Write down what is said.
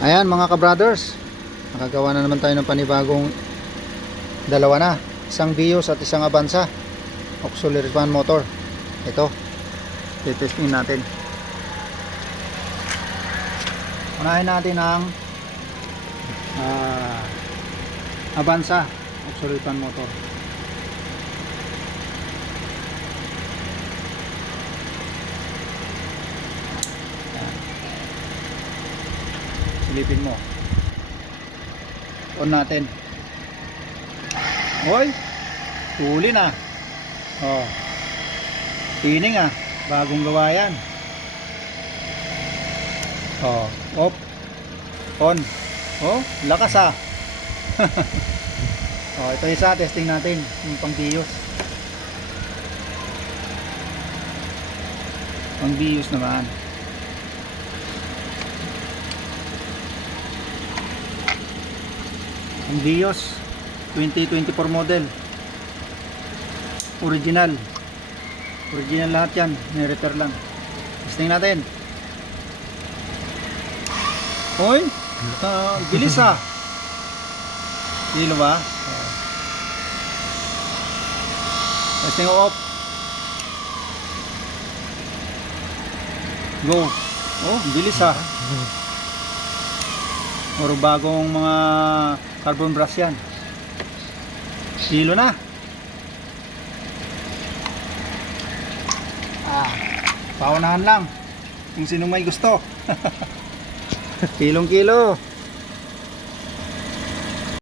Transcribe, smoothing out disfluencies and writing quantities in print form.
Ayan mga ka-brothers, nakagawa na naman tayo ng panibagong dalawa na, isang Vios at isang Avanza auxiliary fan motor. Ito, testing natin. Unahin natin ang Avanza auxiliary fan motor. Silipin mo, on natin. Hoy, huli na. Oh, tining bagong gawa yan. Oh, off, on. Oh, lakas Oh, ito isa, testing natin yung pang Vios. Pang Vios naman. Ang Vios 2024 model, original lahat yan, ni-repair lang. Testing natin. Hoy, bilis Dilo ba? Testing off. Go. Oh, bilis Puro bagong mga carbon brush yan. Kilo na. Paunahan lang kung sino may gusto. Kilong kilo.